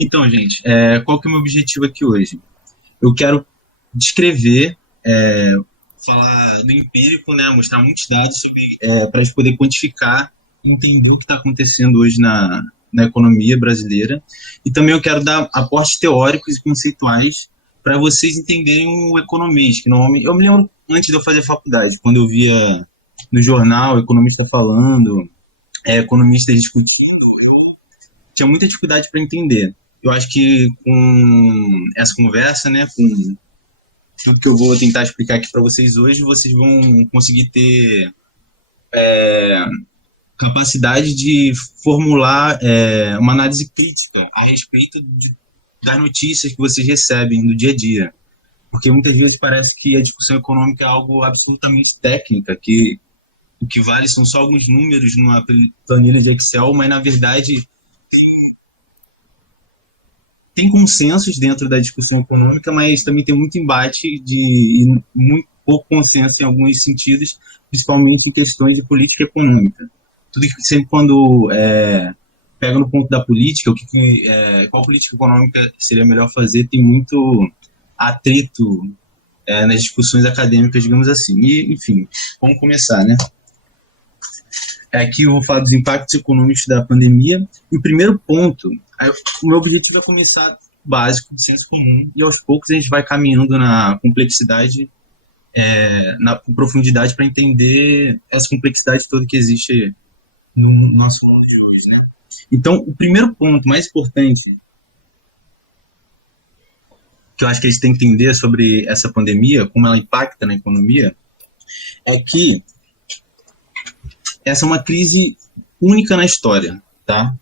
Então, gente, qual que é o meu objetivo aqui hoje? Eu quero descrever, falar do empírico, né, mostrar muitos dados para a gente poder quantificar, entender o que está acontecendo hoje na economia brasileira. E também eu quero dar aportes teóricos e conceituais para vocês entenderem o economês, que normalmente... Eu me lembro, antes de eu fazer faculdade, quando eu via no jornal, economista falando, economistas discutindo, eu tinha muita dificuldade para entender. Eu acho que com essa conversa, né, com tudo que eu vou tentar explicar aqui para vocês hoje, vocês vão conseguir ter capacidade de formular uma análise crítica a respeito das notícias que vocês recebem no dia a dia. Porque muitas vezes parece que a discussão econômica é algo absolutamente técnica, que o que vale são só alguns números numa planilha de Excel, mas na verdade tem consensos dentro da discussão econômica, mas também tem muito embate e muito pouco consenso em alguns sentidos, principalmente em questões de política econômica. Tudo que sempre quando pega no ponto da política, qual política econômica seria melhor fazer, tem muito atrito nas discussões acadêmicas, digamos assim. E, enfim, vamos começar, né? Aqui eu vou falar dos impactos econômicos da pandemia. E o primeiro ponto, o meu objetivo é começar básico, de senso comum, e aos poucos a gente vai caminhando na complexidade, na profundidade, para entender essa complexidade toda que existe no nosso mundo de hoje, né? Então, o primeiro ponto mais importante que eu acho que a gente tem que entender sobre essa pandemia, como ela impacta na economia, é que essa é uma crise única na história, tá?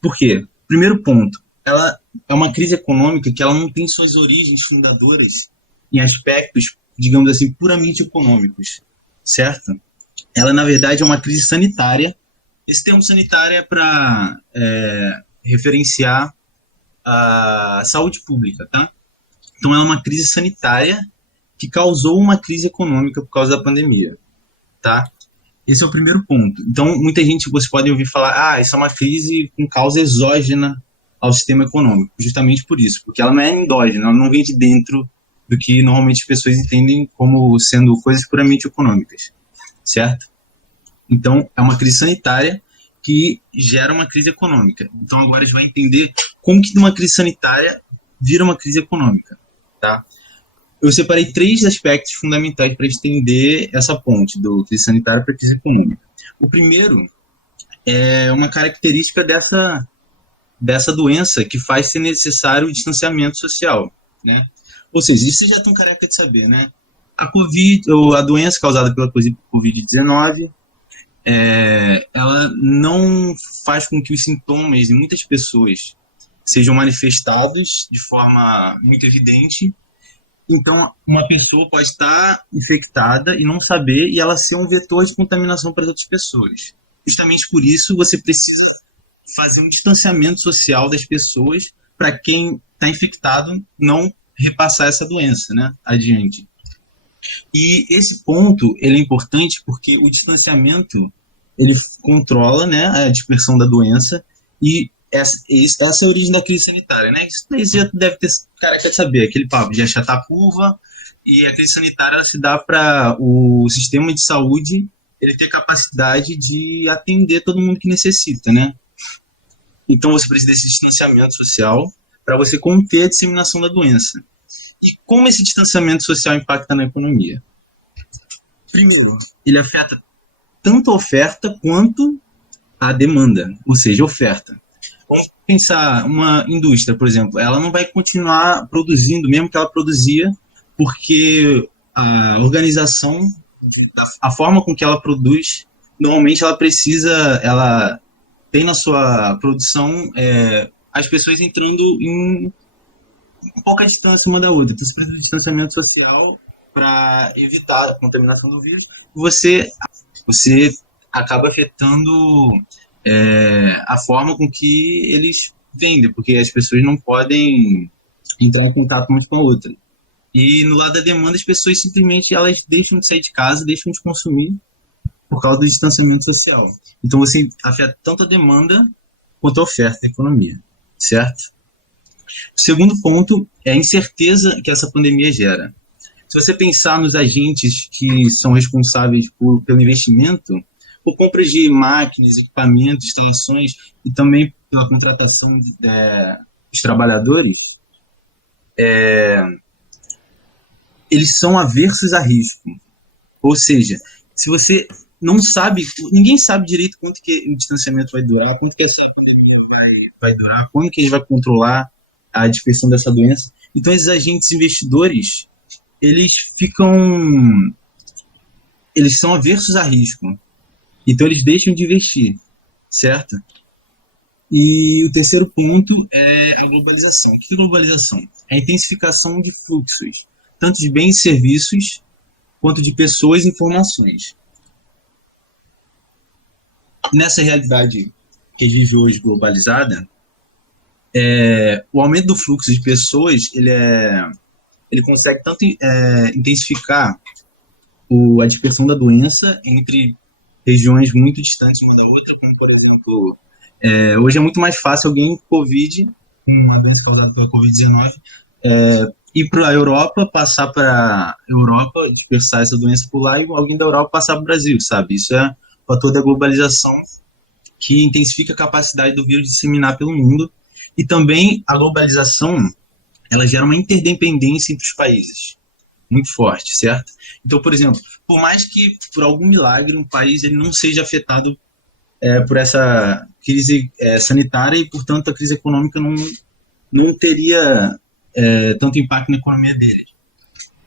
Por quê? Primeiro ponto, ela é uma crise econômica que ela não tem suas origens fundadoras em aspectos, digamos assim, puramente econômicos, certo? Ela, na verdade, é uma crise sanitária. Esse termo sanitário é para referenciar a saúde pública, tá? Então, ela é uma crise sanitária que causou uma crise econômica por causa da pandemia, tá? Esse é o primeiro ponto. Então, muita gente, você pode ouvir falar, isso é uma crise com causa exógena ao sistema econômico, justamente por isso, porque ela não é endógena, ela não vem de dentro do que normalmente as pessoas entendem como sendo coisas puramente econômicas, certo? Então, é uma crise sanitária que gera uma crise econômica. Então, agora a gente vai entender como que de uma crise sanitária vira uma crise econômica, tá? Eu separei 3 aspectos fundamentais para entender essa ponte do crise sanitária para a crise econômica. O primeiro é uma característica dessa doença que faz ser necessário o distanciamento social, né? Ou seja, isso vocês já estão careca de saber, né? A doença causada pela Covid-19, ela não faz com que os sintomas de muitas pessoas sejam manifestados de forma muito evidente. Então, uma pessoa pode estar infectada e não saber, e ela ser um vetor de contaminação para as outras pessoas. Justamente por isso, você precisa fazer um distanciamento social das pessoas para quem está infectado não repassar essa doença, né, adiante. E esse ponto, ele é importante porque o distanciamento, ele controla, né, a dispersão da doença, e essa é a origem da crise sanitária, né? Isso daí já deve ter careca de saber, aquele papo de achatar a curva, e a crise sanitária ela se dá para o sistema de saúde ele ter capacidade de atender todo mundo que necessita, né? Então você precisa desse distanciamento social para você conter a disseminação da doença. E como esse distanciamento social impacta na economia? Primeiro, ele afeta tanto a oferta quanto a demanda, ou seja, a oferta. Vamos pensar uma indústria, por exemplo, ela não vai continuar produzindo, mesmo que ela produzia, porque a organização, a forma com que ela produz, normalmente ela tem na sua produção as pessoas entrando em pouca distância uma da outra. Então, você precisa de distanciamento social para evitar a contaminação do vírus. Você acaba afetando a forma com que eles vendem, porque as pessoas não podem entrar em contato uma com a outra. E no lado da demanda, as pessoas simplesmente elas deixam de sair de casa, deixam de consumir por causa do distanciamento social. Então você afeta tanto a demanda quanto à oferta da economia, certo? O segundo ponto é a incerteza que essa pandemia gera. Se você pensar nos agentes que são responsáveis pelo investimento, por compra de máquinas, equipamentos, instalações e também pela contratação dos trabalhadores, eles são aversos a risco. Ou seja, se você não sabe, ninguém sabe direito quanto que o distanciamento vai durar, quanto que essa pandemia vai durar, quando que a gente vai controlar a dispersão dessa doença. Então, esses agentes investidores, eles são aversos a risco. Então, eles deixam de investir, certo? E o terceiro ponto é a globalização. O que é globalização? É a intensificação de fluxos, tanto de bens e serviços, quanto de pessoas e informações. Nessa realidade que a gente vive hoje globalizada, o aumento do fluxo de pessoas, ele consegue tanto intensificar a dispersão da doença entre regiões muito distantes uma da outra, como, por exemplo, hoje é muito mais fácil alguém com Covid, com uma doença causada pela Covid-19, ir para a Europa, passar para a Europa, dispersar essa doença por lá, e alguém da Europa passar para o Brasil, sabe? Isso é o fator da globalização, que intensifica a capacidade do vírus de disseminar pelo mundo. E também a globalização, ela gera uma interdependência entre os países muito forte, certo? Então, por exemplo, por mais que por algum milagre um país ele não seja afetado por essa crise sanitária e, portanto, a crise econômica não teria tanto impacto na economia dele,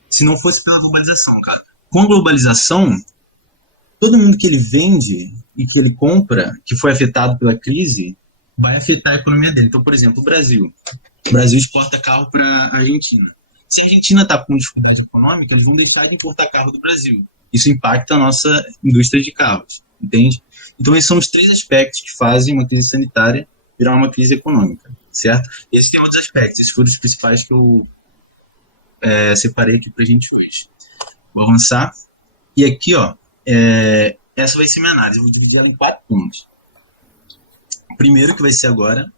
se não fosse pela globalização, cara. Com a globalização, todo mundo que ele vende e que ele compra, que foi afetado pela crise, vai afetar a economia dele. Então, por exemplo, o Brasil. O Brasil exporta carro para a Argentina. Se a Argentina está com dificuldade econômica, eles vão deixar de importar carro do Brasil. Isso impacta a nossa indústria de carros, entende? Então, esses são os três aspectos que fazem uma crise sanitária virar uma crise econômica, certo? E esses têm outros aspectos, esses foram os principais que eu separei aqui para a gente hoje. Vou avançar. E aqui, ó, essa vai ser minha análise. Eu vou dividir ela em 4 pontos. O primeiro, que vai ser agora,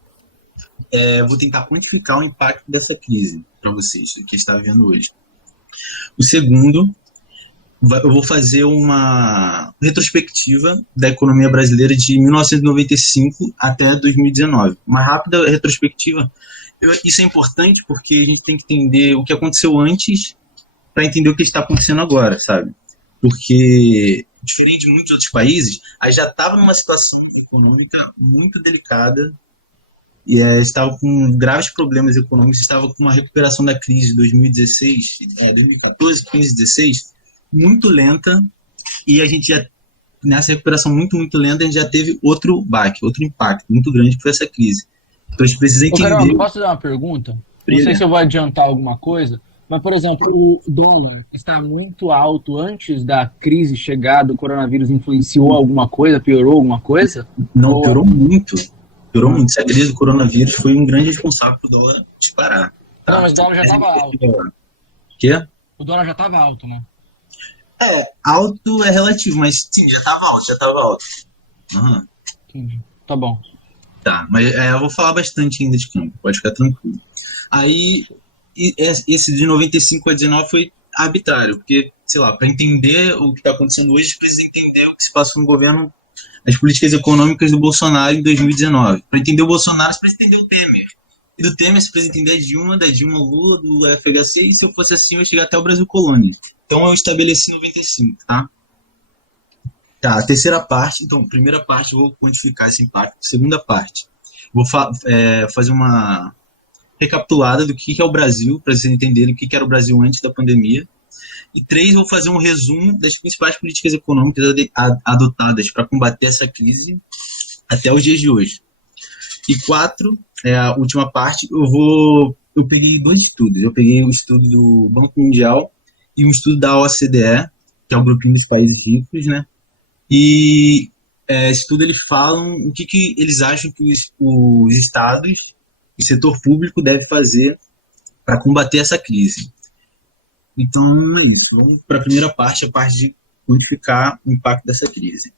vou tentar quantificar o impacto dessa crise para vocês, que está vivendo hoje. O segundo, eu vou fazer uma retrospectiva da economia brasileira de 1995 até 2019. Uma rápida retrospectiva. Isso é importante porque a gente tem que entender o que aconteceu antes para entender o que está acontecendo agora, sabe? Porque, diferente de muitos outros países, a gente já estava numa situação econômica muito delicada e estava com graves problemas econômicos, estava com uma recuperação da crise de 2016, 2014, 15, 16, muito lenta, e a gente já, nessa recuperação muito, muito lenta, a gente já teve outro baque, outro impacto muito grande por essa crise. Então a gente precisa entender... Caramba, posso dar uma pergunta? Não sei se eu vou adiantar alguma coisa, mas, por exemplo, o dólar está muito alto antes da crise chegar do coronavírus, influenciou alguma coisa, piorou alguma coisa? Não, piorou muito. Piorou muito. Essa crise do coronavírus foi um grande responsável para o dólar disparar. Tá? Não, mas o dólar já estava alto. O quê? O dólar já estava alto, né? Alto é relativo, mas sim, já estava alto. Uhum. Entendi. Tá bom. Tá, mas eu vou falar bastante ainda de campo, pode ficar tranquilo. Aí, esse de 95 a 19 foi arbitrário, porque, sei lá, para entender o que está acontecendo hoje, precisa entender o que se passou no governo, as políticas econômicas do Bolsonaro em 2019. Para entender o Bolsonaro, você precisa entender o Temer. E do Temer, você precisa entender da Dilma Lula, do FHC, e se eu fosse assim, eu ia chegar até o Brasil Colônia. Então, eu estabeleci 95, tá? Tá, a terceira parte, então, primeira parte, eu vou quantificar esse impacto. Segunda parte, vou fazer uma recapitulada do que é o Brasil, para vocês entenderem o que era o Brasil antes da pandemia. E 3, vou fazer um resumo das principais políticas econômicas adotadas para combater essa crise até os dias de hoje. E 4, a última parte, eu peguei 2 estudos. Eu peguei o estudo do Banco Mundial e um estudo da OCDE, que é o grupinho dos países ricos, né? E esse estudo, eles falam o que eles acham que os estados e setor público deve fazer para combater essa crise. Então, é isso. Vamos para a primeira parte, a parte de quantificar o impacto dessa crise.